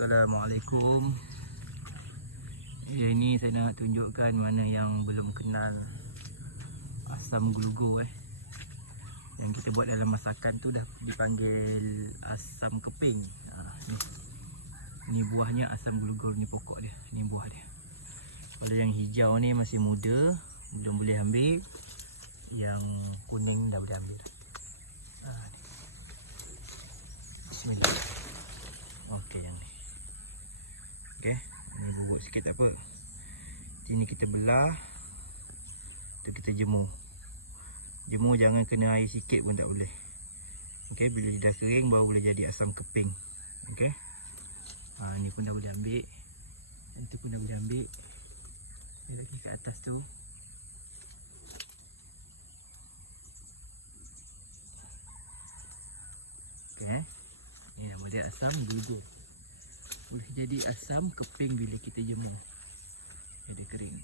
Assalamualaikum. Ini saya nak tunjukkan mana yang belum kenal asam glugo yang kita buat dalam masakan tu dah dipanggil asam keping. Ni buahnya asam glugo, ni pokok dia, ni buah dia. Kalau yang hijau ni masih muda, belum boleh ambil. Yang kuning dah boleh ambil. Bismillah. Okey, yang ni. Okey, ni bubuk sikit tak apa. Ini kita belah. Tu kita jemur. Jemur jangan kena air sikit pun tak boleh. Okey, bila dia dah kering baru boleh jadi asam keping. Okey. Ni pun dah boleh ambil. Itu pun dah boleh ambil. Dia lagi kat atas tu. Okey. Ni nama dia asam glugo. Boleh jadi asam keping bila kita jemur. Dia kering.